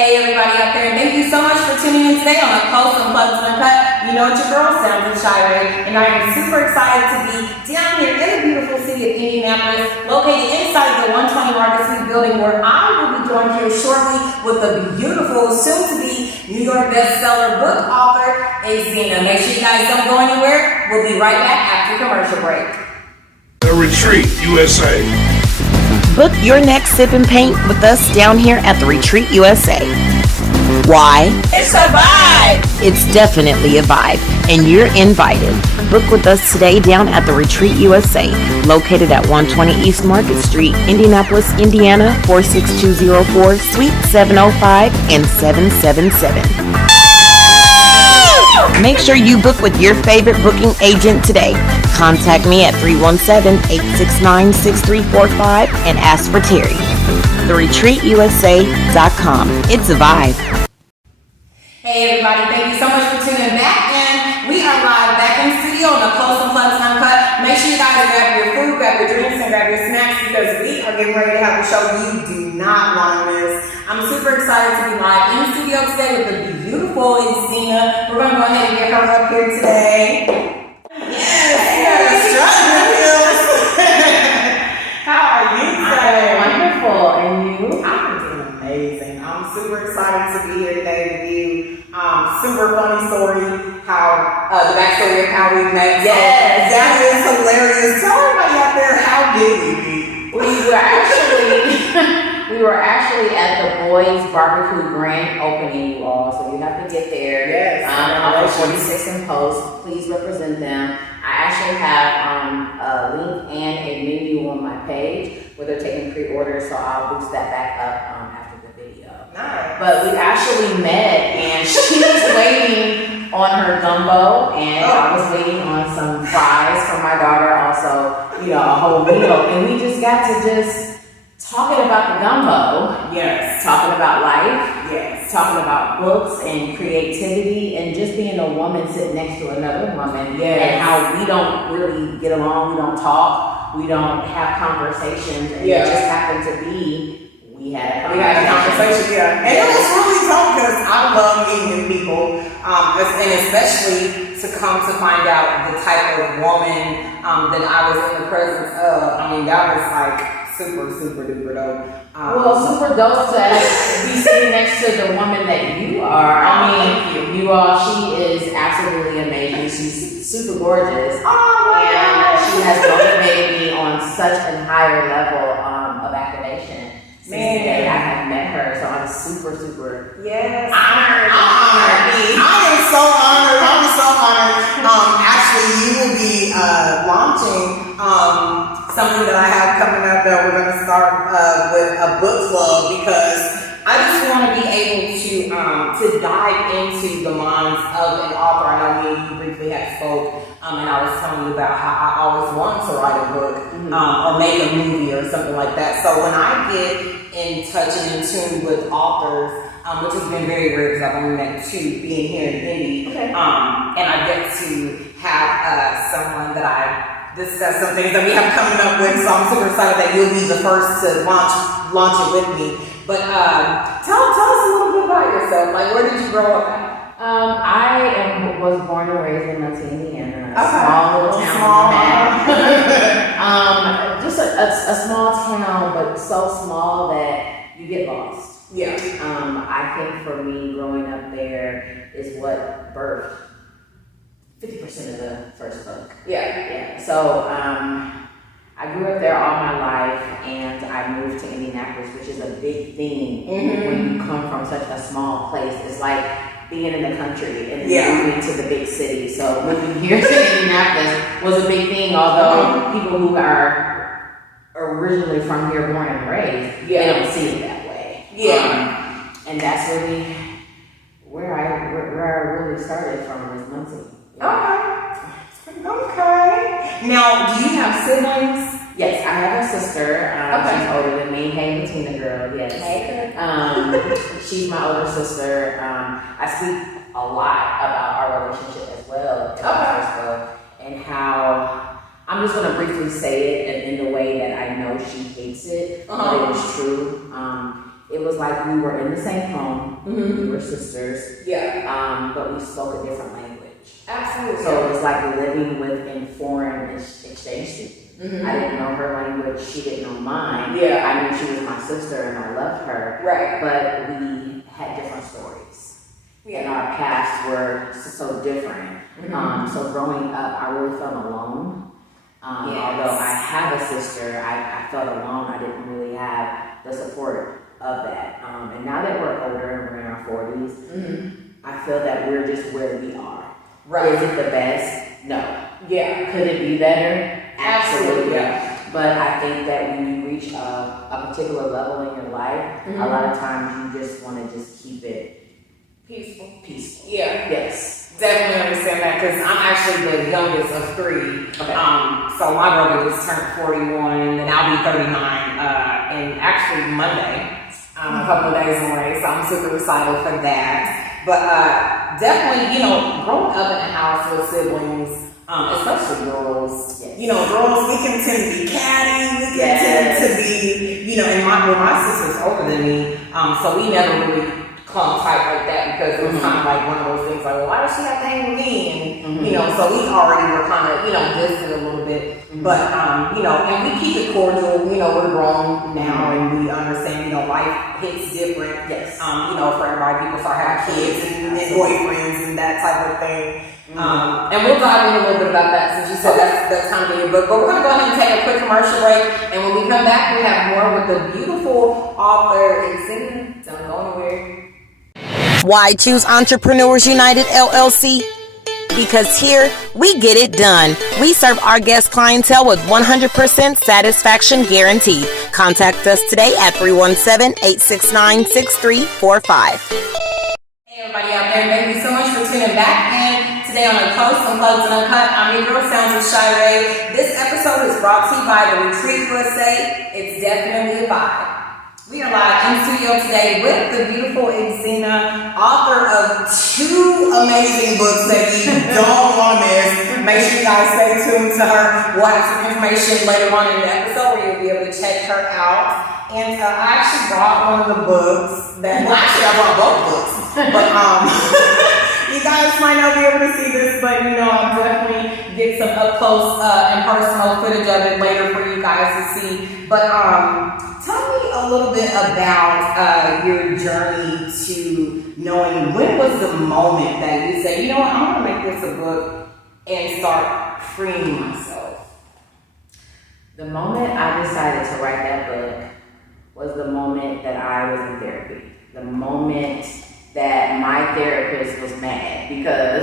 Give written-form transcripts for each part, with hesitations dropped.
Hey everybody out there, and thank you so much for tuning in today on Unplugged, Uncut. You know it's your girl, Shar'e, and I am super excited to be down here in the beautiful city of Indianapolis, located inside the 120 Market Street building, where I will be joined here shortly with the beautiful, soon-to-be New York bestseller book author, Exzneair. Make sure you guys don't go anywhere. We'll be right back after commercial break. The Retreat, USA. Book your next sip and paint with us down here at the Retreat USA. Why? It's a vibe! It's definitely a vibe, and you're invited. Book with us today down at the Retreat USA, located at 120 East Market Street, Indianapolis, Indiana, 46204, Suite 705 and 777. Make sure you book with your favorite booking agent today. Contact me at 317-869-6345 and ask for Terry. TheRetreatUSA.com. It's a vibe. Hey everybody, thank you so much for tuning back in. We are live back in the studio on the Unplugged, Uncut. Make sure you guys grab your food, grab your drinks, and grab your snacks because we are getting ready to have a show you do not want to miss. I'm super excited to be live in the studio today with the beautiful Exzneair. We're going to go ahead and get her up here today. Yes, you got a strut in the heels. How are you today? I'm wonderful, and you? I'm doing amazing. I'm super excited to be here today with you. Super funny story, how the backstory of how we met. Yes. So, that is hilarious. Tell everybody out there, how did we meet? We were actually at the Boys Barbecue Grand Opening, you all, so you have to get there. Yes. Off of 46 and Post. Please represent them. I actually have a link and a menu on my page where they're taking pre-orders, so I'll boost that back up after the video. Nice. But we actually met, and she was waiting on her gumbo, and I was waiting on some fries for my daughter, also, a whole meal, and we just got to talking about the gumbo. Yes. Talking about life. Yes. Talking about books and creativity and just being a woman sitting next to another woman. Yes. And how we don't really get along, we don't talk, we don't have conversations, and it just happened to be we had a conversation. Yeah. And it was really tough because I love meeting people, and especially to come to find out the type of woman that I was in the presence of. I mean, that was like super duper dope. Super dope to be sitting next to the woman that you are. I mean, you all, she is absolutely amazing. She's super gorgeous. And she has motivated me on such a higher level of activation. Since the day I have met her, so I'm super honored. I'm so honored. Actually, you will be launching something that I have coming up that we're going to start with a book club, because I just want to be able to dive into the minds of an author. I know you briefly had spoke, and I was telling you about how I always wanted to write a book or make a movie or something like that. So when I get in touch and in tune with authors, which has been very rare because I've only met two being here in Indy, and I get to have someone that I discuss some things that we have coming up with, so I'm super excited that you'll be the first to launch it with me. But tell us a little bit about yourself. Like, where did you grow up at? I was born and raised in Muncie, Indiana, a small little town. Just a small town, but so small that you get lost. Yeah. I think for me, growing up there is what birthed 50% of the first book. Yeah. So I grew up there all my life, and I moved to Indianapolis, which is a big thing when you come from such a small place. It's like being in the country and moving to the big city. So moving here to Indianapolis was a big thing, although people who are originally from here, born and raised, they don't see it that way. And that's really where I really started from, was Muncie. Okay. Now, do you have siblings? Yes, I have a sister. She's older than me. Hey, Bettina girl. Yes. Hey. She's my older sister. I speak a lot about our relationship as well in the first book, and how I'm just going to briefly say it in the way that I know she hates it, but it was true. it was like we were in the same home. Mm-hmm. We were sisters. Yeah. But we spoke a different language. Absolutely. So it was like living within foreign exchange students. Mm-hmm. I didn't know her language. She didn't know mine. Yeah. I knew she was my sister and I loved her. Right. But we had different stories. Yeah. And our paths were so different. Mm-hmm. So growing up, I really felt alone. Although I have a sister, I felt alone. I didn't really have the support of that. And now that we're older and we're in our 40s, mm-hmm. I feel that we're just where we are. Right. Is it the best? No. Yeah. Could it be better? Absolutely. Yeah. But I think that when you reach a particular level in your life, mm-hmm. a lot of times you just want to just keep it peaceful. Yeah. Yes. Definitely understand that because I'm actually the youngest of 3. Okay. So my brother just turned 41 and I'll be 39 and actually Monday, a couple of days away. So I'm super excited for that. But definitely, growing up in a house with siblings, especially girls, yes. Girls, we can tend to be catty, we can tend to be, and my sister's older than me, so we never really clung tight like that because it was mm-hmm. kind of like one of those things like, well, why does she have to hang with me? And, mm-hmm. So we already were kind of, distant a little bit. Mm-hmm. But, and we keep it cordial. We're grown now and we understand, life hits different. Yes. For everybody, people start having kids and boyfriends and that type of thing. Mm-hmm. And we'll dive in a little bit about that since you said that's kind of in your book. But we're going to go ahead and take a quick commercial break. And when we come back, we have more with the beautiful author Exzneair. Don't go anywhere. Why choose Entrepreneurs United LLC? Because here, we get it done. We serve our guest clientele with 100% satisfaction guarantee. Contact us today at 317-869-6345. Hey everybody out there, thank you so much for tuning back in today on Unplugged, and Uncut. I'm your girl, Sounds with Shar'e. This episode is brought to you by The Retreat USA. It's definitely a vibe. We are live in studio today with the beautiful Exzneair, author of 2 amazing books that you don't want to miss. Make sure you guys stay tuned to her. We'll have some information later on in the episode where you'll be able to check her out. And I actually brought one of the books I brought both books. But you guys might not be able to see this, but I'll definitely get some up close and personal footage of it later for you guys to see. But tell me a little bit about your journey to knowing when was the moment that you said, I'm gonna make this a book and start freeing myself. The moment I decided to write that book was the moment that I was in therapy. The moment that my therapist was mad because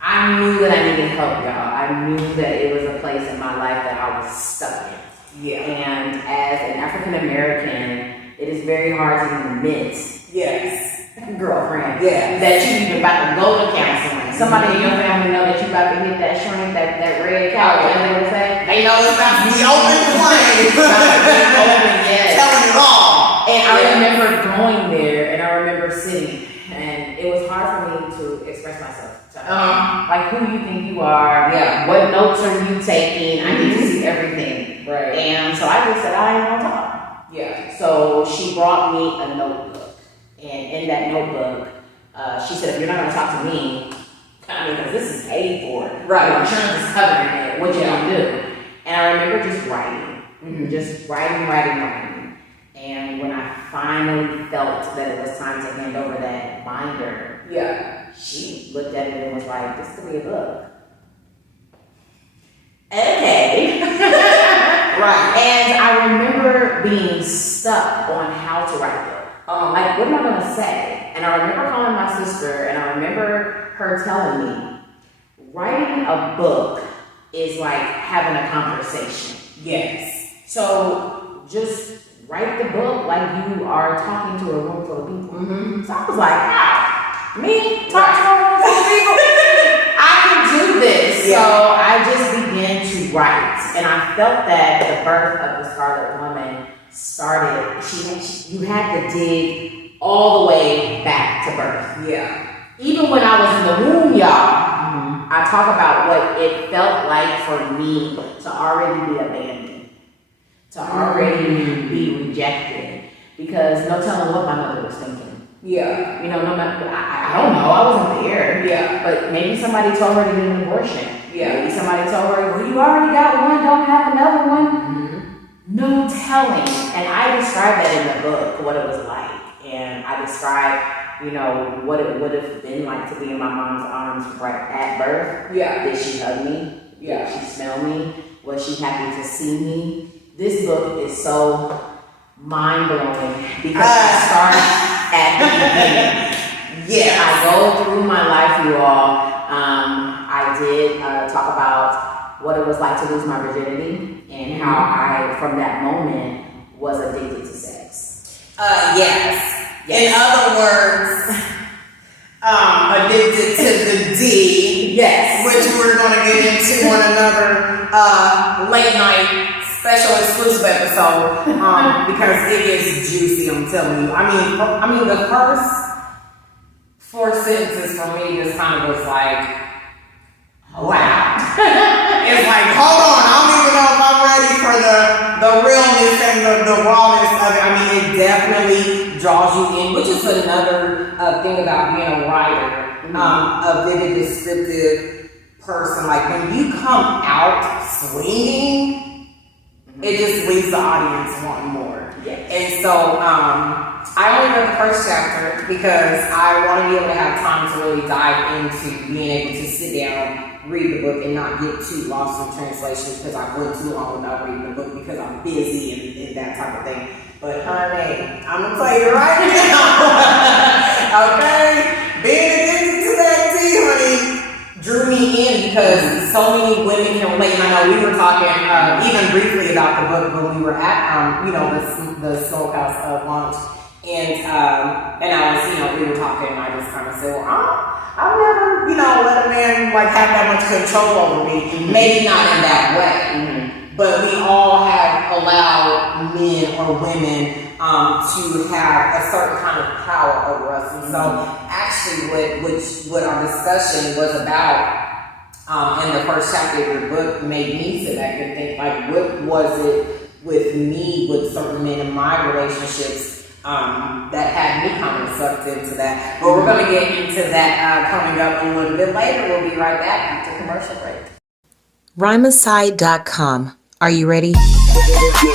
I knew that I needed help, y'all. I knew that it was a place in my life that I was stuck in. Yeah. And as an African American, it is very hard to even admit, yes, girlfriend, yeah, that you even about to go to counseling. Somebody in your family know that you about to hit that shrink, that red couch, and they will say, they know it's about to be open flame. Yes. Telling it all. And I remember going there, and I remember sitting, and it was hard for me to express myself. Like, who you think you are? Yeah. What notes are you taking? I need to see everything. Right. And so I just said, I ain't gonna talk. Yeah. So she brought me a notebook, and in that notebook, she said, if you're not gonna talk to me, because this is paid for, right? Your insurance is covering it. What you gonna do? And I remember just writing, just writing. And when I finally felt that it was time to hand over that binder, she looked at it and was like, "This could be a book." Okay. Right. And I remember being stuck on how to write a book. Like, what am I gonna say? And I remember calling my sister, and I remember her telling me, writing a book is like having a conversation. Yes. So just write the book like you are talking to a room full of people. So I was like, me talk to a room full of people? I can do this. Yeah. So I just began to write, and I felt that the birth of the Scarlet Woman started. You had to dig all the way back to birth. Yeah. Even when I was in the womb, y'all, I talk about what it felt like for me to already be abandoned, to already be rejected, because no telling what my mother was thinking. Yeah. You know, no matter, I don't know, I wasn't there. Yeah. But maybe somebody told her to get an abortion. Yeah. Maybe somebody told her, well, you already got one, don't have another one. Mm-hmm. No telling. And I described that in the book, what it was like. And I described, you know, what it would have been like to be in my mom's arms right at birth. Yeah. Did she hug me? Yeah. Did she smell me? Was she happy to see me? This book is so mind-blowing because I start at the beginning. Yeah. I go through my life, you all. I did talk about what it was like to lose my virginity and how I, from that moment, was addicted to sex. Yes. In other words, addicted to the D. Yes. Which we're going to get into on another late night special exclusive episode because it is juicy, I'm telling you. I mean, the first 4 sentences for me just kind of was like, wow. It's like, hold on, I don't even know if I'm ready for the realness and the rawness of it. I mean, it definitely draws you in, which is another thing about being a writer, a vivid, descriptive person. Like, when you come out swinging, it just leaves the audience wanting more. Yes. And so, I only read the first chapter because I want to be able to have time to really dive into being able to sit down, read the book, and not get too lost in translation because I went too long without reading the book because I'm busy and that type of thing. But honey, I'm gonna tell you right now, okay? Being addicted to that tea, honey, drew me in because so many women can relate. And I know we were talking even briefly about the book when we were at the Smokehouse launch. And I was, we were talking, and I just kind of said, well, I've never, let a man like have that much control over me. Maybe not in that way, but we all have allowed men or women to have a certain kind of power over us. And so, actually, what our discussion was about in the first chapter of your book made me sit back and think, like, what was it with me, with certain men in my relationships? That had me kind of sucked into that. But we're going to get into that coming up a little bit later. We'll be right back after commercial break. RhymeAside.com. Are you ready?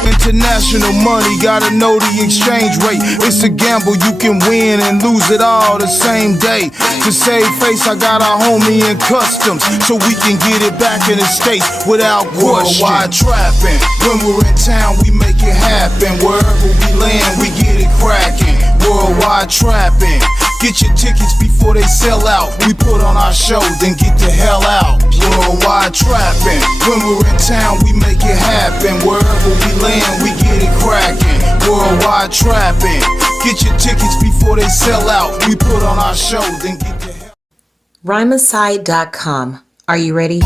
International money, gotta know the exchange rate. It's a gamble, you can win and lose it all the same day. To save face, I got a homie in customs, so we can get it back in the States without question. Worldwide trapping, when we're in town, we make it happen. Wherever we land, we get it cracking. Worldwide trapping, get your tickets before they sell out. We put on our show, then get the hell out. Worldwide trapping, when we're in town, we make it happen. Wherever we land, we get it cracking. Worldwide trapping, get your tickets before they sell out. We put on our show, then get the hell out. RhymeAside.com. Are you ready?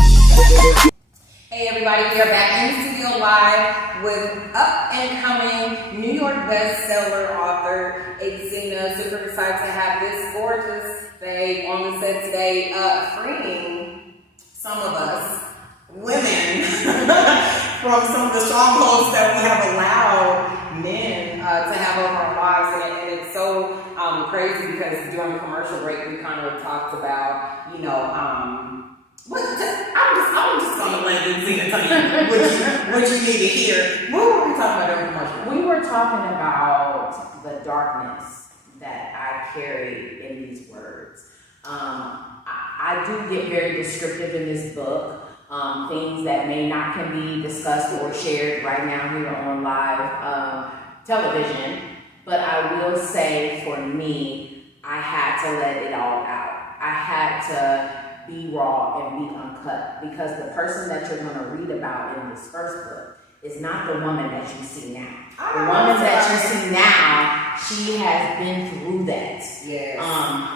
Hey everybody, we are back in the studio live with up-and-coming New York bestseller author Exzneair. Super excited to have this gorgeous babe on the set today, freeing some of us, women, from some of the strongholds that we have allowed men to have over our lives. And it's so crazy because during the commercial break, we kind of talked about, I'm just gonna let Exzneair tell you what you need to hear. What were we talking about during commercial? We were talking about the darkness that I carry in these words. I do get very descriptive in this book. Things that may not can be discussed or shared right now here on live television. But I will say, for me, I had to let it all out. I had to be raw and be uncut, because the person that you're going to read about in this first book is not the woman that you see now. The woman that you see now, she has been through that. Yes.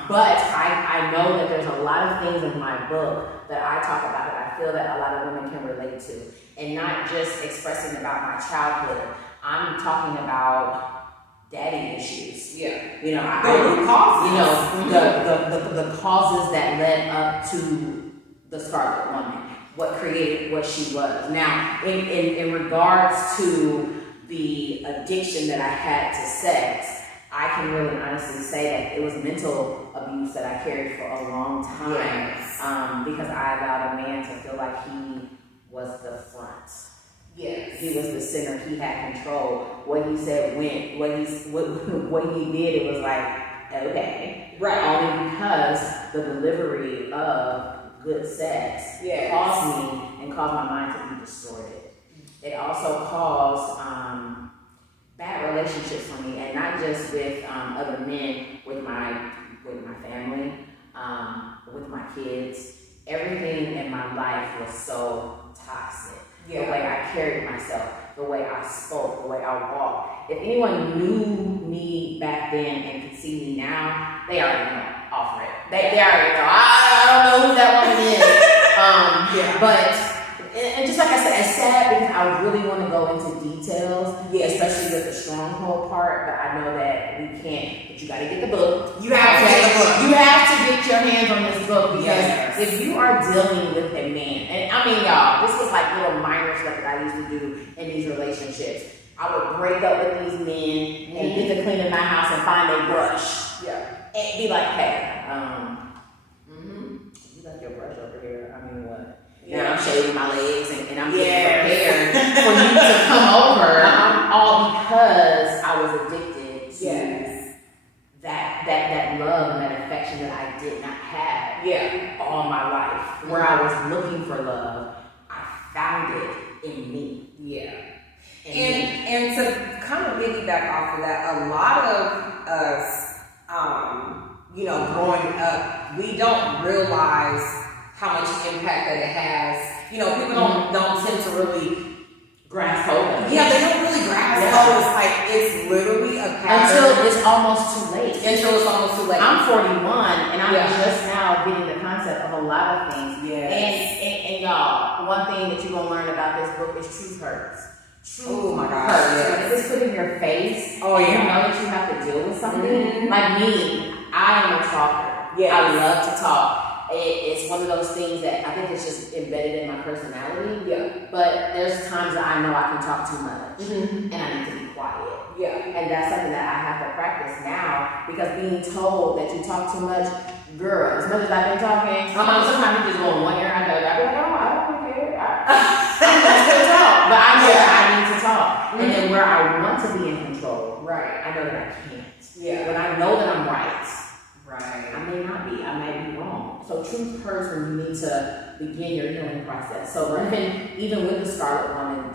But I know that there's a lot of things in my book that I talk about that I feel that a lot of women can relate to, and not just expressing about my childhood. I'm talking about daddy issues. Yeah. The root causes. The causes that led up to the Scarlet Woman, what created what she was. Now, in regards to the addiction that I had to sex, I can really honestly say that it was mental abuse that I carried for a long time. Yes. Because I allowed a man to feel like he was the front. Yes. He was the center. He had control. What he said went. What he did, it was like, okay. Right. Only because the delivery of good sex caused me and caused my mind to be distorted. It also caused bad relationships for me, and not just with other men, with my family, with my kids. Everything in my life was so toxic. The way I carried myself, the way I spoke, the way I walked. If anyone knew me back then and could see me now, they already know. Off it. They already know. I don't know who that woman is. But and just like I said, it's sad because I really want to go into details, especially with the stronghold part. But I know that we can't. But you got to get the book. You have to get the book. You have to get your hands on this book because if you are dealing with a man, and I mean, y'all, this was like little minor stuff that I used to do in these relationships. I would break up with these men and get to clean in my house and find a brush. And be like, hey, you left your brush over here. I mean, what? Now I'm shaving my legs and I'm getting prepared for you to come over, all because I was addicted to that love and that affection that I did not have all my life. Where I was looking for love, I found it in me. And to kind of piggyback off of that, a lot of us, growing up, we don't realize how much impact that it has. People don't tend to really grasp hold of it. Yeah, they don't really grasp hold. It's like it's literally a pattern. Until it's almost too late. I'm 41 and I'm just now getting the concept of a lot of things. And y'all, one thing that you're gonna learn about this book is truth hurts. Oh my gosh. When it's put in your face, you know that you have to deal with something. Like me, I am a talker. I love to talk. It's one of those things that I think it's just embedded in my personality. But there's times that I know I can talk too much and I need to be quiet. And that's something that I have to practice now because being told that you talk too much, girl, as much as I've been talking, sometimes you just go in one ear and I go, I don't care. I'm going to talk, but I know that I need to talk. And then where I want to be in control, I know that I can't. When I know that I'm right, I may not be. I may be wrong. So truth hurts when you need to begin your healing process. So even with the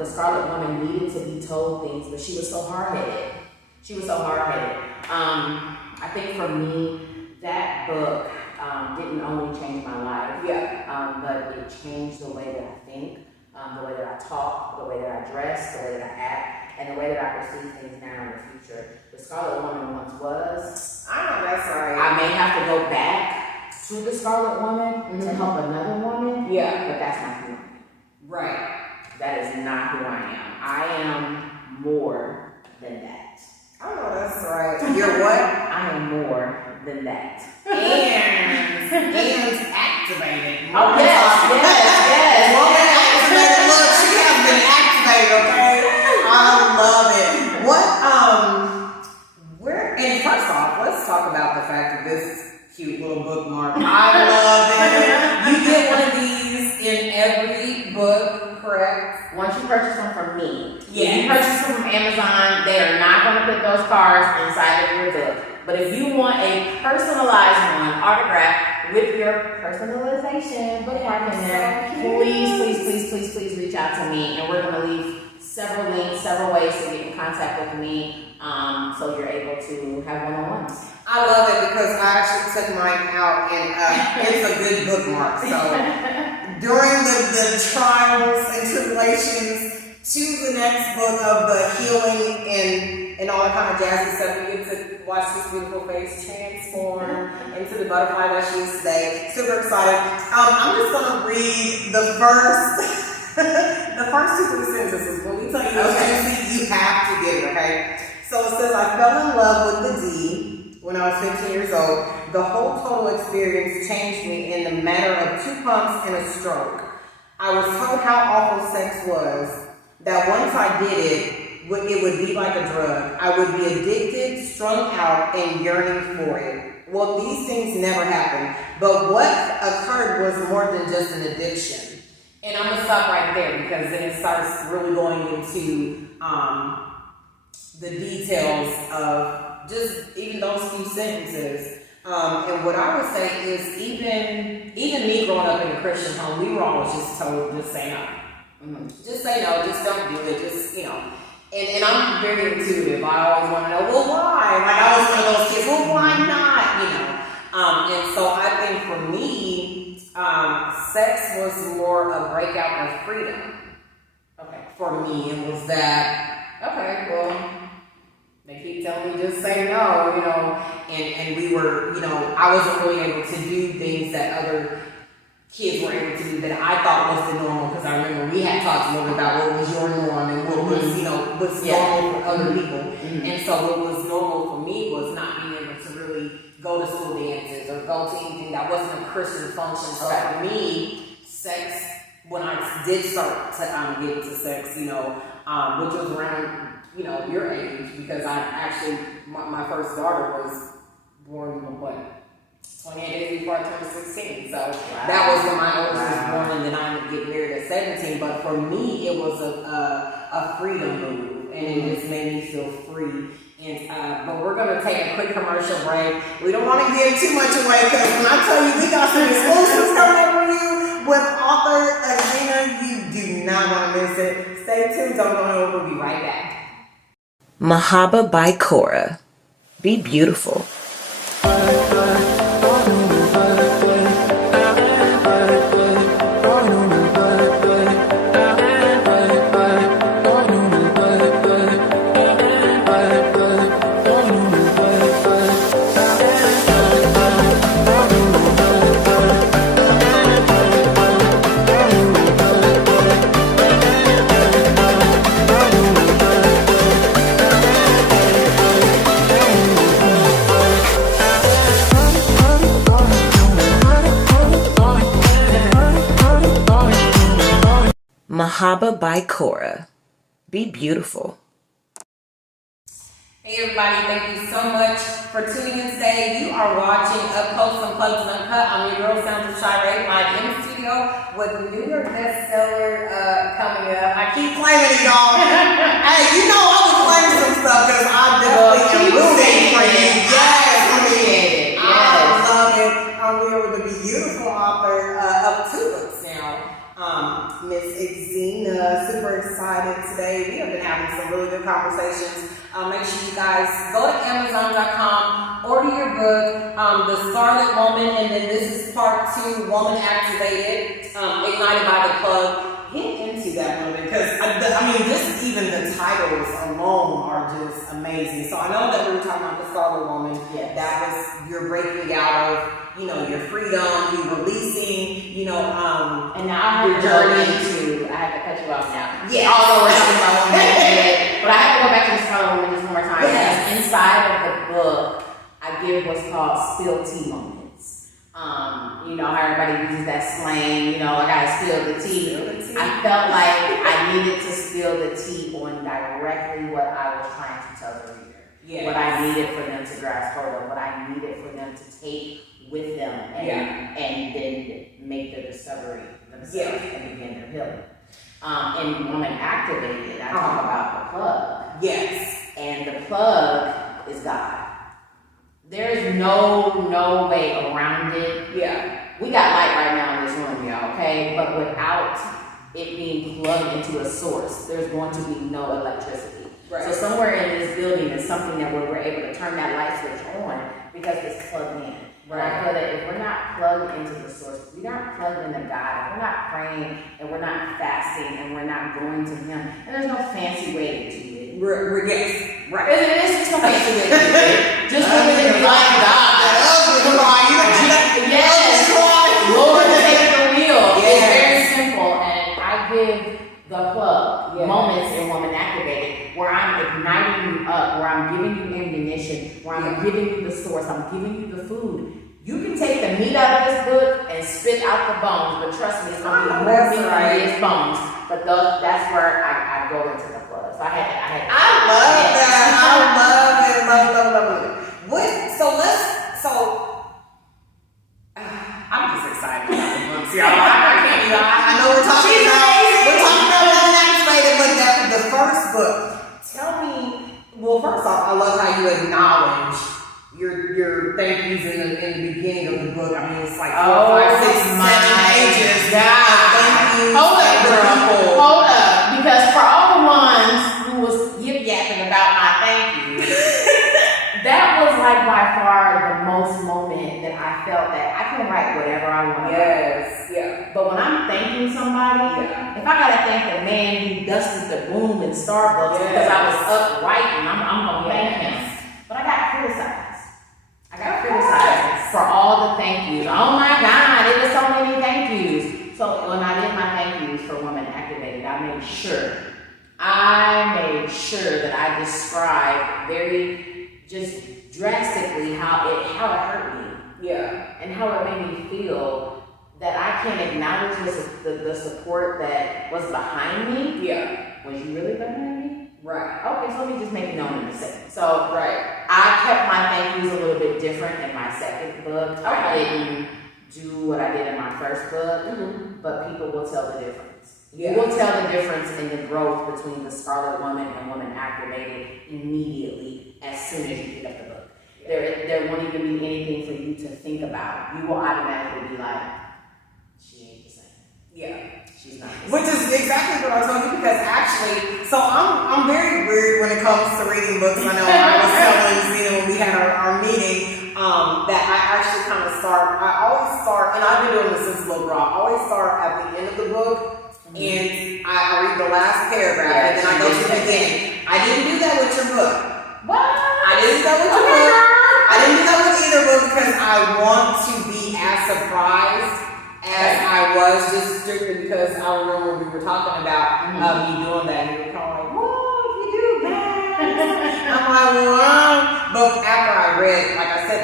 Scarlet Woman needed to be told things, but she was so hard-headed. I think for me, that book didn't only change my life, but it changed the way that I think, the way that I talk, the way that I dress, the way that I act, and the way that I perceive things now in the future. The Scarlet Woman once was. I know that's right. I may have to go back to the Scarlet Woman to help another woman. But that's not who I am. Right. That is not who I am. I am more than that. I know that's right. You're what? I am more than that. And activated. Oh, yes. Woman activated. Look, she has been activated, okay? I love it. And first off, let's talk about the fact of this cute little bookmark. I love it. You get one of these in every book, correct? Once you purchase them from me. Yes. If you purchase them from Amazon, they are not going to put those cards inside of your book. But if you want a personalized one, autographed with your personalization bookmark in there, please reach out to me. And we're going to leave several links, several ways to get in contact with me. So you're able to have one-on-ones. I love it because I actually took mine out and it's a good bookmark. So during the trials and tribulations to the next book of the healing and all that kind of jazzy stuff, we get to watch this beautiful face transform into the butterfly that she is today. Super excited. I'm just going to read the first 2 sentences. When we tell you juicy, you have to get it, okay? So it says, I fell in love with the D when I was 15 years old. The whole total experience changed me in the matter of 2 pumps and a stroke. I was told how awful sex was, that once I did it, it would be like a drug. I would be addicted, strung out, and yearning for it. Well, these things never happened, but what occurred was more than just an addiction. And I'm gonna stop right there because then it starts really going into the details of just even those few sentences. And what I would say is even me growing up in a Christian home, we were always just told, just say no. Mm-hmm. Just say no, just don't do it, just, And I'm very intuitive. I always want to know, well, why? Like I was one of those kids, well, why not? And so I think for me, sex was more a breakout of freedom. Okay. For me, it was that, okay, well, they keep telling me just say no, and we were, I wasn't really able to do things that other kids were able to do that I thought was the normal, because I remember we had talked a little bit about what was your norm and what was, what's normal for other people. Mm-hmm. And so what was normal for me was not being able to really go to school dances or go to anything that wasn't a Christian function. So for me, sex, when I did start to get into sex, which was around, your age, because I actually, my first daughter was born, 28 days before I turned 16. So that was when my oldest was born, and then I would get married at 17. But for me, it was a freedom move, and it just made me feel free. And but we're gonna take a quick commercial break. We don't want to give too much away, because when I tell you we got some exclusives coming up for you with author Exzneair, you do not want to miss it. Stay tuned. Don't go nowhere. We'll be right back. Mahaba by Cora. Be beautiful. Mahaba by Cora. Be beautiful. Hey everybody, thank you so much for tuning in today. You are watching Up Close, Unplugged, and Uncut. I'm your girl, Shar'e, live in the studio with the New York bestseller coming up. I keep claiming it, y'all. Hey, I was claiming some stuff because I definitely am rooting for you. Yes, appreciate it. Yes. I love it. I'm here with the beautiful author of 2 books now. Miss Exzneair, super excited today. We have been having some really good conversations. Make sure you guys go to Amazon.com, order your book, The Scarlet Woman, and then this is part 2, Woman Activated, Ignited by the Plug. Get into that one because just even the titles alone are just amazing. So I know that we were talking about The Scarlet Woman. Yes. That was you're breaking out of your freedom, you're releasing, and now I have I have to cut you off now. Yeah. Although we're talking about Woman Activated, but I have to go back to The Scarlet Woman just one more time. Yes. Inside of the book, I give what's called spill tea moments. How everybody uses that slang, I gotta spill the tea. I felt like I needed to spill the tea on directly what I was trying to tell the reader. Yes. What I needed for them to grasp hold of, what I needed for them to take with them and then make the discovery themselves and begin their healing. In Woman Activated, I talk about the plug. Yes. And the plug is God. There is no way around it. Yeah. We got light right now in this room, y'all, okay? But without it being plugged into a source, there's going to be no electricity. Right. So somewhere in this building is something that we're able to turn that light switch on because it's plugged in. Right. I feel that if we're not plugged into the source, if we're not plugged into God, if we're not praying and we're not fasting and we're not going to Him, and there's no fancy way to do it. Yes, right. It's just no fancy way to do it. Just living in God. Yes, Lord, take the wheel. Yes. It's very simple, and I give the plug moments in Woman Activated where I'm igniting you up, where I'm giving you ammunition, where I'm giving you the source, I'm giving you the food. You can take the meat out of this book and spit out the bones, but trust me, it's going to be more meat than it is bones. But that's where I go into the plug. So I first off, I love how you acknowledge your thank yous in the beginning of the book. I mean, it's like 4, 5, 6, 7 pages. Thank you. Hold up, girl. Hold up. Because for all the ones who was yip-yapping about my thank you, that was like by far the most moment that I felt that I can write whatever I want. Yes. Yeah. But when I'm thanking somebody, if I gotta thank the man who dusted the room in Starbucks because I was up writing, I'm gonna thank him. But I got criticized. For all the thank yous. Oh my God, it was so many thank yous. So when I did my thank yous for Women Activated, I made sure that I described very just drastically how it hurt me. Yeah. And how it made me feel that I can't acknowledge the support that was behind me. Yeah. Was you really behind me? Right. Okay, so let me just make it known in a second. So, I kept my thank yous a little bit different in my second book. Okay. I didn't do what I did in my first book, but people will tell the difference. Yeah. You will tell the difference in the growth between the Scarlet Woman and Woman Activated immediately as soon as you pick up the book. There won't even be anything for you to think about. You will automatically be like, she ain't the same. Yeah. Which is exactly what I told you, because actually, so I'm very weird when it comes to reading books. I know I was telling Zena when we had our meeting that I actually kind of I always start, and I've been doing this since little girl, I always start at the end of the book, and I read the last paragraph, and then I go to the beginning. I didn't do that with your book. What? I didn't do that with your book. I didn't do that with either book because I want to be as surprised as I was, just strictly because I remember we were talking about me doing that, and you were kind of like, "Whoa, you do that?" I'm like, "Wow!" But after I read, like I said,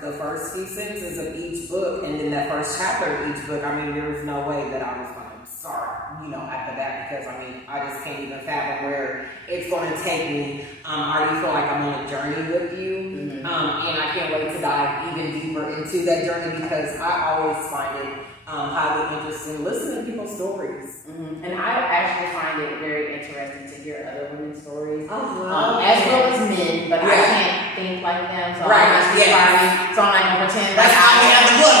the first few sentences of each book, and then that first chapter of each book, I mean, there was no way that I was going to start, after that, because I mean, I just can't even fathom where it's going to take me. I already feel like I'm on a journey with you, and I can't wait to dive even deeper into that journey, because I always find it highly interesting listening to people's stories. And I actually find it very interesting to hear other women's stories, as well as men, but I can't think like them, so I'm not inspiring, so I'm not going to pretend like I am the book.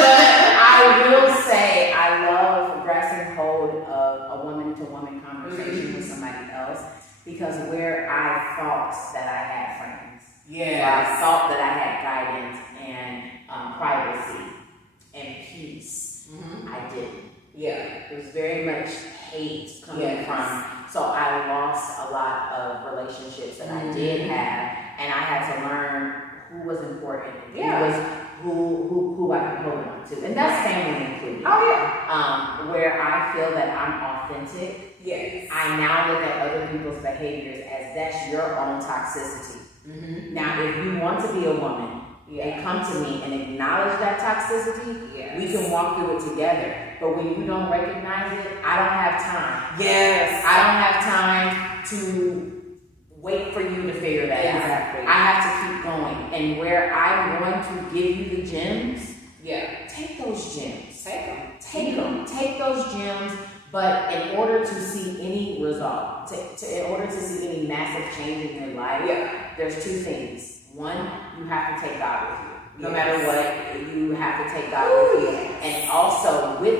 But I will say I love grasping hold of a woman-to-woman conversation with somebody else, because where I thought that I had friends, I thought that I had guidance and privacy and peace, I didn't. Yeah, it was very much hate coming from. So I lost a lot of relationships that I did have, and I had to learn who was important, who I could hold on to, and that's family included. Where I feel that I'm authentic. Yes, I now look at other people's behaviors as that's your own toxicity. Now, if you want to be a woman and come to me and acknowledge that toxicity, we can walk through it together. But when you don't recognize it, I don't have time. Yes. I don't have time to wait for you to figure that out. Exactly. I have to keep going. And where I'm going to give you the gems, take those gems. Take those gems. But in order to see any result, in order to see any massive change in your life, there's two things. One, you have to take God with you. No matter what, you have to take God with you. And also, with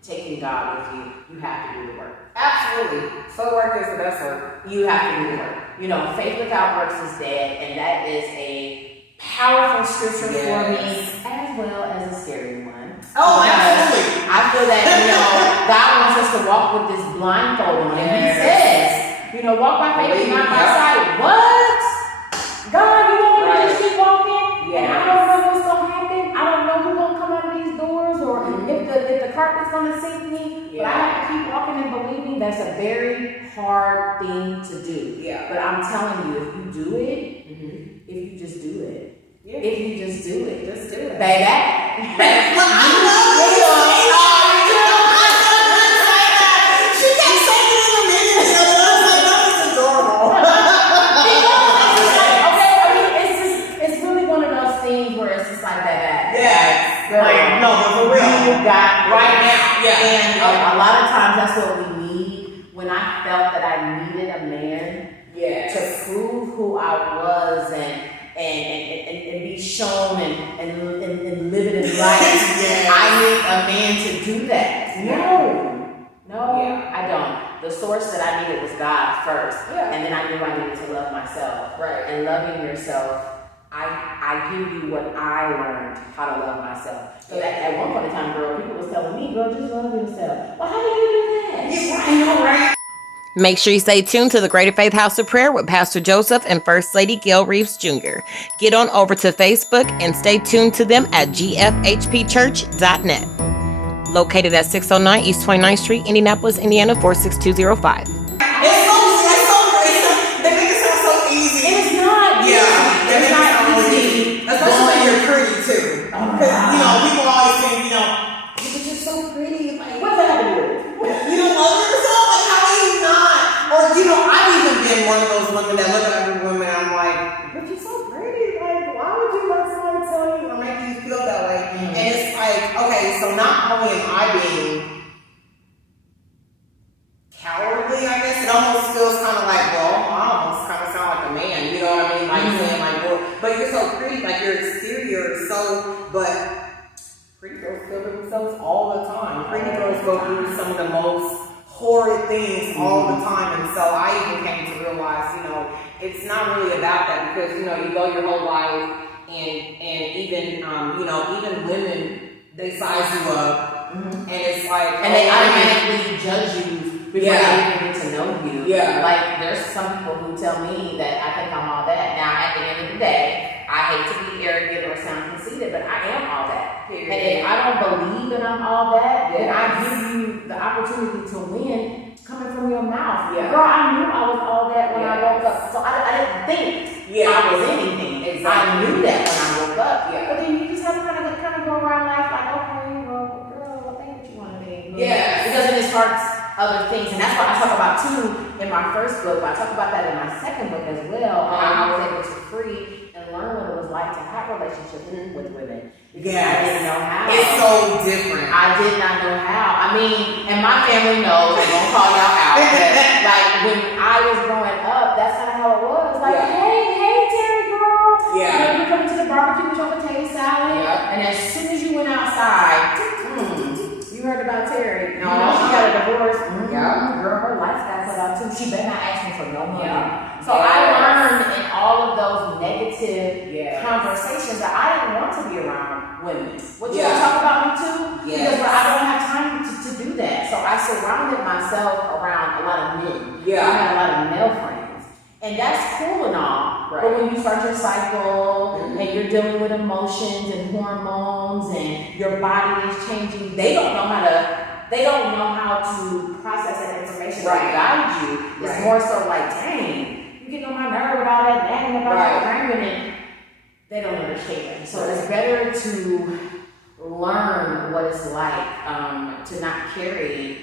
taking God with you, you have to do the work. Absolutely. So work is the best work. You have to do the work. Faith without works is dead, and that is a powerful scripture for me, as well as a scary one. Oh, absolutely. I feel that, God wants us to walk with this blindfold on. And He says, walk by faith and not by sight. What? God, you want me to just keep walking? And I don't know what's going to happen. I don't know who's going to come out of these doors, or if the carpet's going to sink me. But I have to keep walking and believing. That's a very hard thing to do. But I'm telling you, if you do it, if you just do it, if you just do it, baby. She kept saying it in the minute, and I was like, that was adorable. It's really one of those things where it's just like that. Yes. Like, no, but for real. You got right now. And a lot of times that's what we need. When I felt that I needed a man and living his life. I need a man to do that. No, I don't. The source that I needed was God first, and then I knew I needed to love myself. Right. And loving yourself, I give you what I learned how to love myself. So at one point in time, girl, people was telling me, girl, just love yourself. Well, how do you do that? I know, right? Make sure you stay tuned to the Greater Faith House of Prayer with Pastor Joseph and First Lady Gail Reeves Jr. Get on over to Facebook and stay tuned to them at gfhpchurch.net. Located at 609 East 29th Street, Indianapolis, Indiana 46205. It's so crazy. They make it sound so easy. It is not. Yeah, It's not easy. Especially when you're pretty too. Because people always think, you're just so pretty. Like, What's that have to do with it? you don't love yourself? Like, how do you not? Or, I've even been one of those women that look at other women and I'm like, but you're so pretty. Like, why would you let someone tell you or make you feel that way? And it's like, okay, so not only am I being cowardly, I guess, it almost feels kind of like, well, I almost kind of sound like a man, you know what I mean? Like saying like, well, but you're so pretty, like your exterior is so, but pretty girls feel themselves all the time. Pretty girls go through some of the most horrid things all the time, and so I even came to realize, it's not really about that because, you go your whole life and even, even women, they size you up, and it's like, and they automatically judge you before they even get to know you. Yeah. Like, there's some people who tell me that I think I'm all that. Now, at the end of the day, I hate to be arrogant or sound conceited, but I am all that. Period. And if I don't believe that I'm all that, then I give you the opportunity to win coming from your mouth. Yeah. Girl, I knew I was all that when I woke up. So I didn't think I was anything. Exactly. I knew that when I woke up. But then you just have to kind of go around life like, okay, well, girl, think what you want to be. Yeah. Because then it starts other things. And that's what I talk about too in my first book. But I talk about that in my second book as well. I was able to free and learn what it was like to have relationships with women. Because I didn't know how. It's so different. I did not know how. I mean, and my family knows, I'm gonna call y'all out. But like when I was growing up, that's kind of how it was. Like, hey, Terry girl. Yeah. You come to the barbecue with your potato salad. Yeah. And as soon as you went outside, you heard about Terry. No, she got a divorce. Yeah. Girl, her life got cut out too. She better not ask me for no money. Yeah. So I learned in all of those negative conversations that I didn't want to be around women. What you want to talk about me too? Because I don't have time to do that. So I surrounded myself around a lot of men. Yeah. I had a lot of male friends. And that's cool and all. Right. But when you start your cycle and you're dealing with emotions and hormones and your body is changing, they don't know how to process that information to guide you. It's more so like, dang, you get on my nerve with all that nagging about your brain, and they don't understand. So it's better to learn what it's like to not carry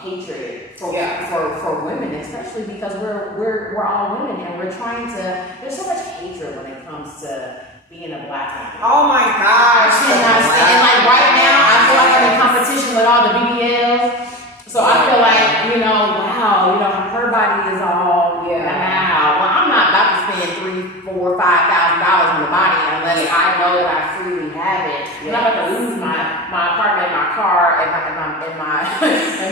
hatred for women, especially because we're all women and we're trying to. There's so much hatred when it comes to being a black woman. Oh my gosh! And like right now, I feel like I'm in competition with all the BBLs. So I feel like, wow, her body is all, wow. Well, I'm not about to spend $3,000, $4,000, $5,000 on the body unless I know that I freely have it. I'm not about to lose my apartment, my car, and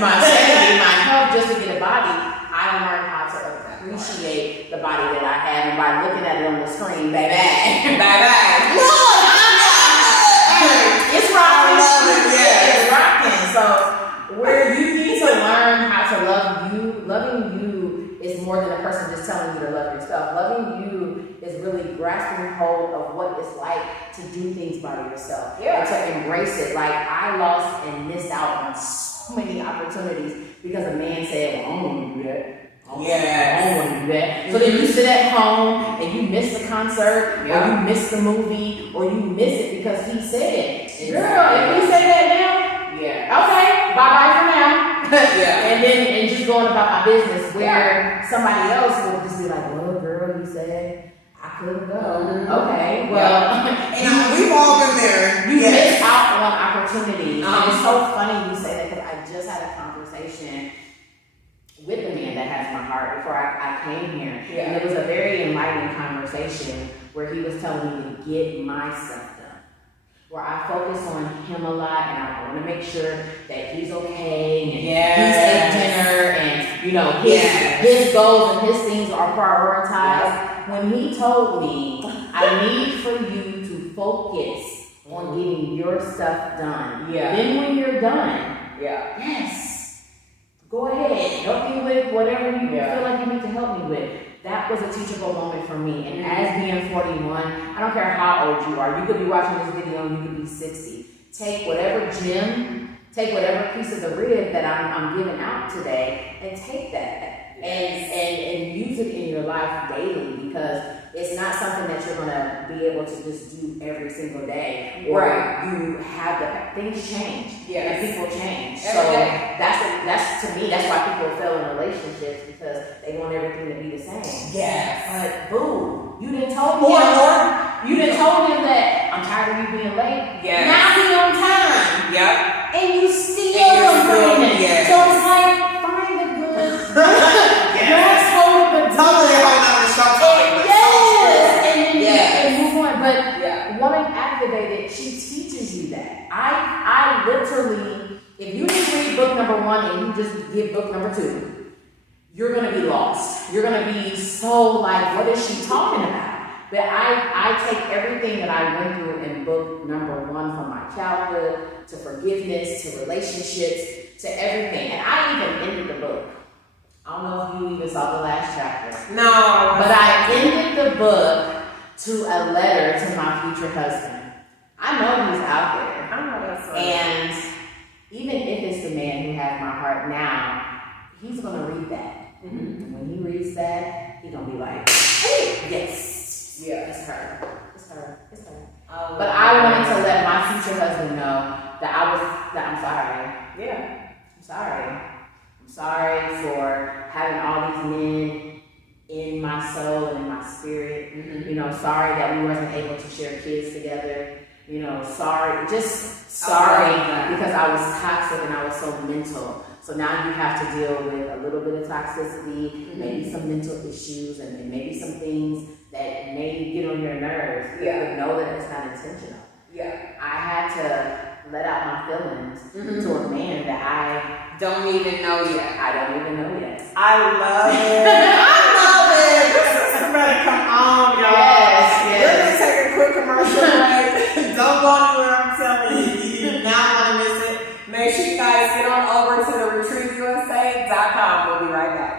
my sanity, my health just to get a body. I learned how to appreciate the body that I have, and by looking at it on the screen, baby. It's rocking. I love it, it's rocking. So where you need to learn how to love you, loving you is more than a person just telling you to love yourself. Loving you is really grasping hold of what it's like to do things by yourself and to embrace it. Like, I lost and missed out on so many opportunities because a man said, well, I don't want to do that. I don't want to do that. So then you sit at home and you miss the concert, or you miss the movie, or you miss it because he said it. Girl, if he said that now, okay, bye-bye for now. And just going about my business, where somebody else will just be like, well, girl, you said I couldn't go. Okay, well, and we've all been there. You missed out on opportunities. And it's so funny you say that because I just had a conversation with the man that has my heart before I came here. And it was a very enlightening conversation where he was telling me to get my stuff done. where I focus on him a lot, and I want to make sure that he's okay, and he's at dinner, and you know his goals and his things are prioritized. When he told me, I need for you to focus on getting your stuff done. Then when you're done, yes, go ahead, help me with whatever you feel like you need to help me with. That was a teachable moment for me. And as being 41, I don't care how old you are. You could be watching this video and you could be 60. Take whatever gem, take whatever piece of the rib that I'm giving out today, and take that and use it in your life daily, because it's not something that you're gonna be able to just do every single day. Or you have things change and people change. So that's to me, that's why people fail in relationships, because they want everything to be the same. But boo, you didn't told me you didn't told him that I'm tired of you being late. Now he on time. And you still complaining. So it's like, find the good. Totally hold on to something. And move on. But Woman Activated, she teaches you that. I literally, if you just read book number 1 and you just give book number 2, you're gonna be lost. You're gonna be so like, what is she talking about? But I take everything that I went through in book number 1, from my childhood to forgiveness to relationships to everything. And I even ended the book. I don't know if you even saw the last chapter. No. But I ended the book to a letter to my future husband. I know he's out there. I know that's right. And even if it's the man who has my heart now, he's going to read that. And when he reads that, he's going to be like, hey, yes. It's her. It's her. It's her. But I wanted to let my future husband know that I'm sorry. I'm sorry. I'm sorry for having all these men in my soul and in my spirit. You know, sorry that we wasn't able to share kids together. You know, sorry, just sorry because I was toxic and I was so mental. So now you have to deal with a little bit of toxicity, maybe some mental issues, and maybe some things that may get on your nerves. But know that it's not intentional. I had to let out my feelings to a man that I don't even know yet. I don't even know yet. I love it. I love it. This is better come on, y'all. We're gonna take a quick commercial break. Don't go anywhere, I'm telling you. You do not want to miss it. Make sure you guys get on over to theretreatusa.com. We'll be right back.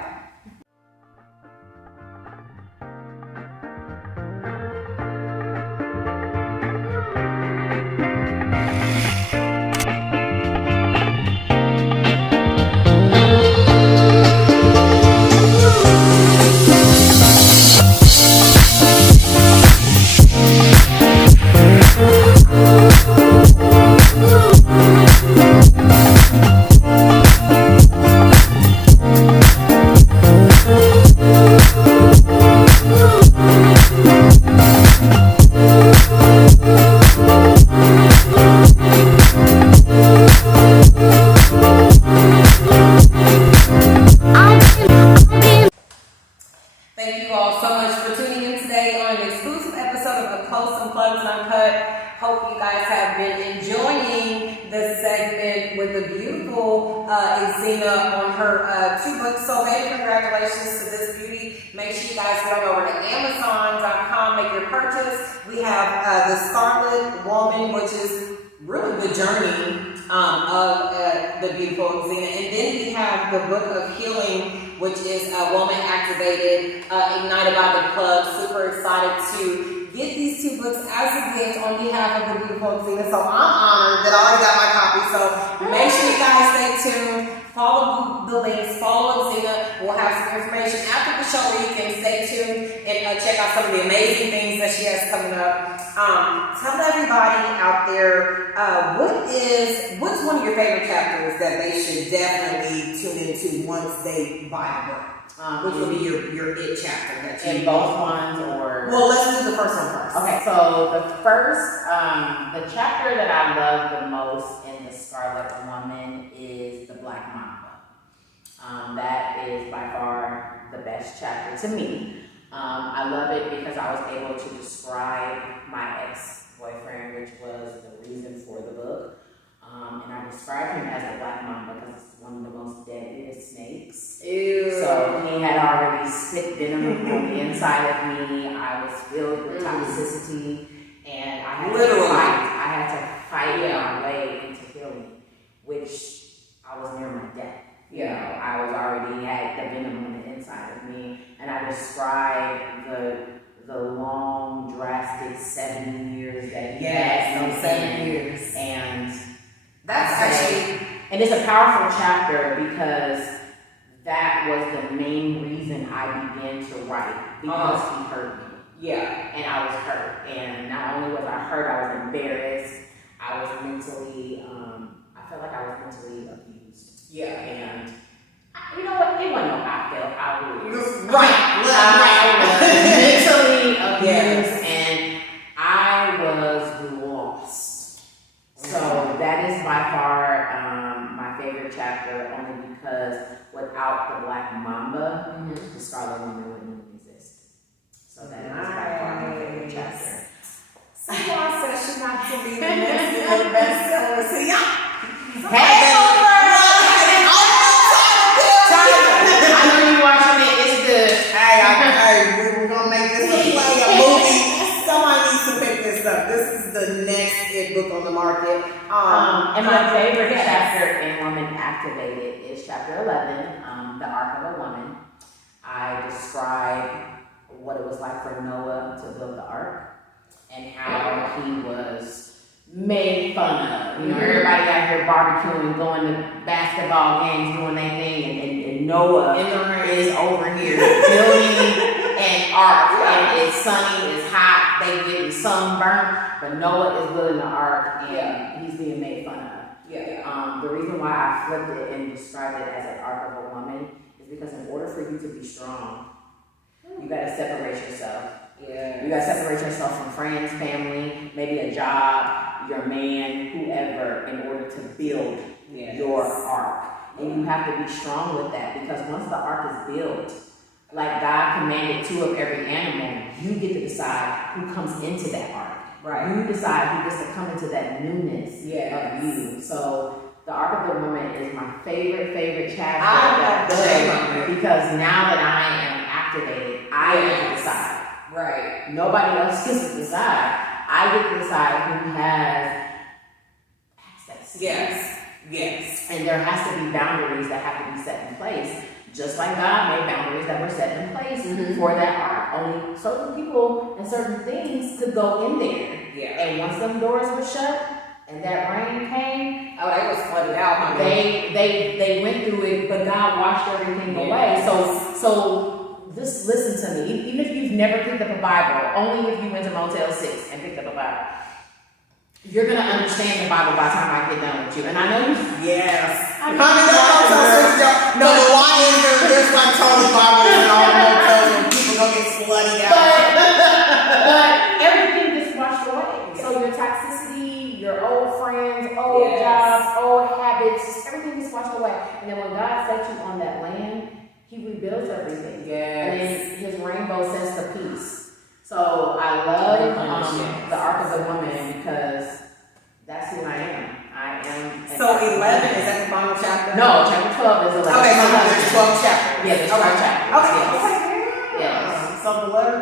Thank you all so much for tuning in today on an exclusive episode of Unplugged and Uncut. Hope you guys have been enjoying the segment with the beautiful Exzneair on her 2 books. So many congratulations to this beauty. Make sure you guys get on over to Amazon.com, make your purchase. We have the Scarlet Woman, which is really the journey of the beautiful Exzneair. And then we have the Book of Healing, which is Woman Activated, ignited by the club. Super excited to get these 2 books as a gift on behalf of the beautiful Exzneair. So I'm honored that I already got my copy. So make sure you guys stay tuned. Follow the links. Follow Exzneair. We'll have some information after the show where you can stay tuned and check out some of the amazing things that she has coming up. Tell everybody out there what's one of your favorite chapters that they should definitely tune into once they buy the book. Which will be your it chapter that you in both ones, or well, let's do the first one first. Okay, so the first the chapter that I love the most in the Scarlet Woman is the Black Mamba. That is by far the best chapter to me. I love it because I was able to describe my ex-boyfriend, which was the reason for the book. And I described him as the Black Mamba because it's one of the most deadliest snakes. Ew. So he had already spit venom on the inside of me. I was filled with toxicity, and I had to fight my way into healing, which I was near my death. You know, I was already had the venom on the inside of me, and I described the long, drastic 7 years that he had. 7 years, and that's actually, and it's a powerful chapter because that was the main reason I began to write, because he hurt me. Yeah. And I was hurt, and not only was I hurt, I was embarrassed. I was mentally, I felt like I was mentally abused. Yeah. And you know what? It wasn't no I felt. I was mentally abused, and I was lost. So that is by far my favorite chapter, only because without the Black Mamba, the Scarlet Woman wouldn't exist. So that is by far my favorite chapter. So I said she not to be the next bestseller. See y'all. Hey, I know you watching it. It's good. Hey, we're gonna make this a play, a movie. Somebody needs to pick this up. This is the next It book on the market. And my favorite chapter in Woman Activated is chapter 11, The Ark of a Woman. I describe what it was like for Noah to build the ark and how he was made fun of. You know, everybody out here barbecuing, going to basketball games, doing their thing, and Noah is over here building an ark. And it's sunny, it's hot, they getting sunburned, but Noah is building the ark, and he's being made fun of. The reason why I flipped it and described it as an ark of a woman is because in order for you to be strong, you gotta separate yourself. You gotta separate yourself from friends, family, maybe a job, your man, whoever, in order to build your ark. And you have to be strong with that, because once the ark is built, like God commanded 2 of every animal, you get to decide who comes into that ark. Right. You decide who gets to come into that newness of you. So the Ark of the Woman is my favorite chapter. Because now that I am activated, I get to decide. Right. Nobody else gets to decide. I get to decide who has access. Yes. And there has to be boundaries that have to be set in place. Just like God made boundaries that were set in place for that ark. Only certain people and certain things could go in there. And once them doors were shut and that rain came, it was flooded out. They went through it, but God washed everything away. So just listen to me. Even if you've never picked up a Bible, only if you went to Motel 6 and picked up a Bible, you're gonna understand the Bible by the time I get done with you. And I know you. Yes. No, the why there's like Tony Bible and all the motels and people gonna get slutty out. But everything gets washed away. So your toxicity, your old friends, old jobs, old habits, everything gets washed away. And then when God sets you on that land, He rebuilds everything. And then His rainbow sets the peace. So I love the Ark of the Woman because that's who I am. I am. So 11 is that the final chapter? No, chapter 12 is 11. Okay, so there's 12 chapters. Yeah, there's 12 chapters. Okay. Yes. So the letter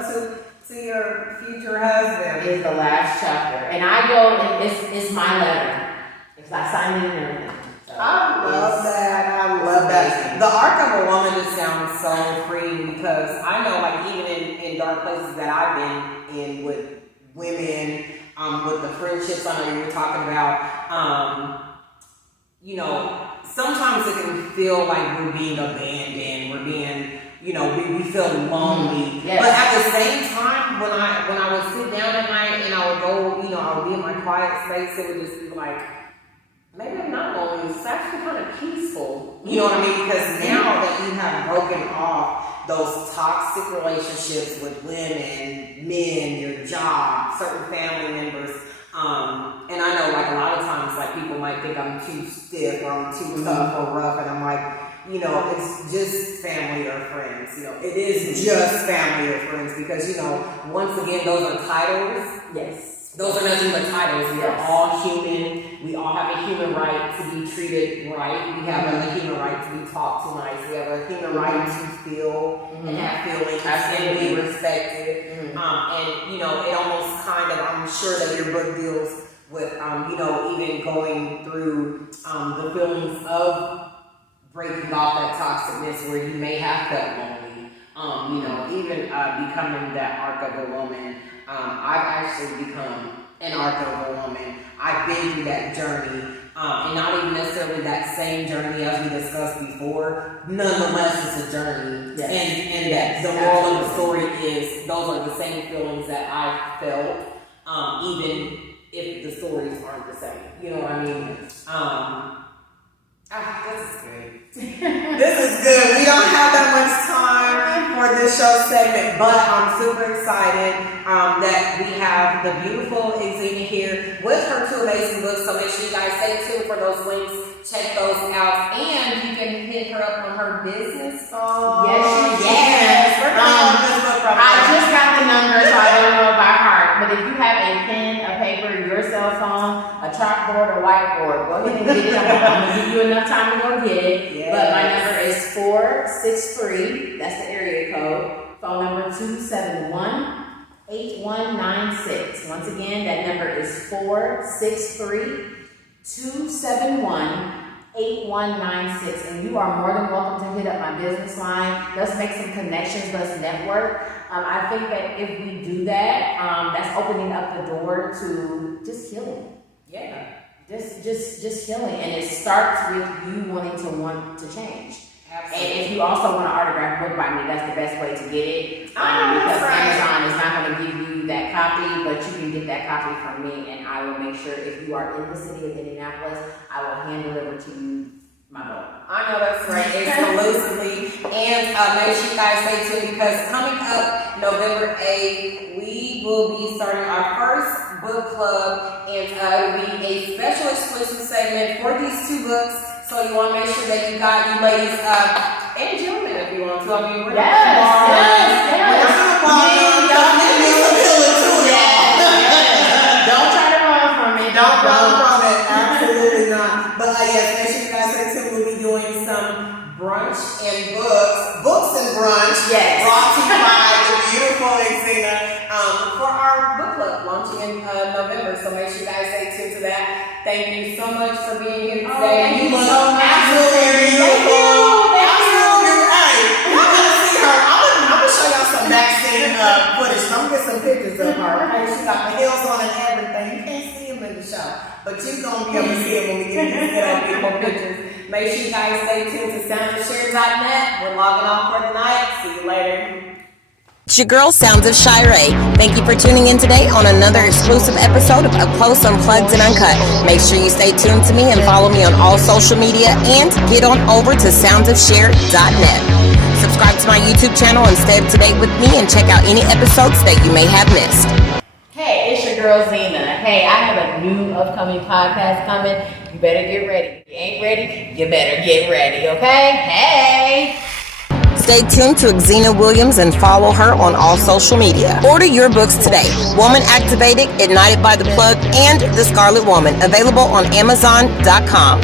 to your future husband is the last chapter, and I go and it's my letter because I signed it and everything. So I love that. The Ark of a Woman just sounds so freeing because I know, like, even in dark places that I've been in with women, with the friendships I know you were talking about, you know, sometimes it can feel like we're being abandoned, we're being, you know, we feel lonely. But at the same time, when I would sit down at night and I would go, you know, I would be in my quiet space, it would just be like, maybe I'm not lonely. It's actually kind of peaceful. You know what I mean? Because now that you have broken off those toxic relationships with women, men, your job, certain family members, and I know, like, a lot of times, like, people might think I'm too stiff or I'm too tough or rough, and I'm like, you know, it's just family or friends. You know, it is just family or friends because, you know, once again, those are titles. Yes. Those are nothing but titles. We are all human. We all have a human right to be treated right. We have a human right to be talked to nice. We have a human right to feel and have feelings and be respected. And, you know, it almost kind of, I'm sure that your book deals with, you know, even going through the feelings of breaking off that toxicness where you may have felt lonely. You know, even becoming that arc of a woman. I've actually become an arc of a woman. I've been through that journey, and not even necessarily that same journey as we discussed before. Nonetheless, it's a journey, and that the moral of the story is those are the same feelings that I felt, even if the stories aren't the same. You know what I mean? This is good. This is good. We don't have that much time for this show segment, but I'm super excited that we have the beautiful Exzneair here with her 2 amazing books. So make sure you guys stay tuned for those links. Check those out, and you can hit her up on her business phone. Yes. I just got the number, so I don't know by heart. But if you have a pen, a paper, your cell phone, a chalkboard, or whiteboard, go ahead and get it. I'm gonna give you enough time to go get it. Yes. But my number is 463. That's the area code. Phone number 271-8196. Once again, that number is 463-271-8196. And you are more than welcome to hit up my business line. Let's make some connections. Let's network. I think that if we do that, that's opening up the door to just healing. Yeah. Just healing. And it starts with you wanting to change. Absolutely. And if you also want an autographed book by me, that's the best way to get it. Because Amazon is not going to give you that copy, but you can get that copy from me, and I will make sure if you are in the city of Indianapolis, I will hand deliver to you my book. I know that's right, exclusively. And make sure you guys stay tuned because coming up November 8th, we will be starting our first book club, and it will be a special exclusive segment for these 2 books. So you want to make sure that you got you ladies and gentlemen if you want to. I mean, we're not Don't try to run from it. Don't run from it. Absolutely not. But yes, make sure you guys stay tuned. We'll be doing some brunch and books and brunch. Yes. Brought to you by the beautiful Exzneair for our book club launching in November. So make sure you guys stay tuned to that. Thank you so much for being here today. Thank you so much. Absolutely beautiful. Absolutely. Hey, y'all gonna see her. I'm gonna show y'all some backstage footage. I'm gonna get some pictures of her. Okay, she got the heels on and everything. You can't see them in the show, but you're gonna be able to see them when we get these beautiful pictures. Make sure you guys stay tuned to soundofshare.net. We're logging off for the night. See you later. It's your girl, Sounds of Shar'e. Thank you for tuning in today on another exclusive episode of Up Close, Unplugged, and Uncut. Make sure you stay tuned to me and follow me on all social media and get on over to soundsofshare.net. Subscribe to my YouTube channel and stay up to date with me and check out any episodes that you may have missed. Hey, it's your girl Zena. Hey, I have a new upcoming podcast coming. You better get ready. If you ain't ready, you better get ready, okay? Hey! Stay tuned to Exzneair Williams and follow her on all social media. Order your books today. Woman Activated, Ignited by the Plug, and The Scarlet Woman. Available on Amazon.com.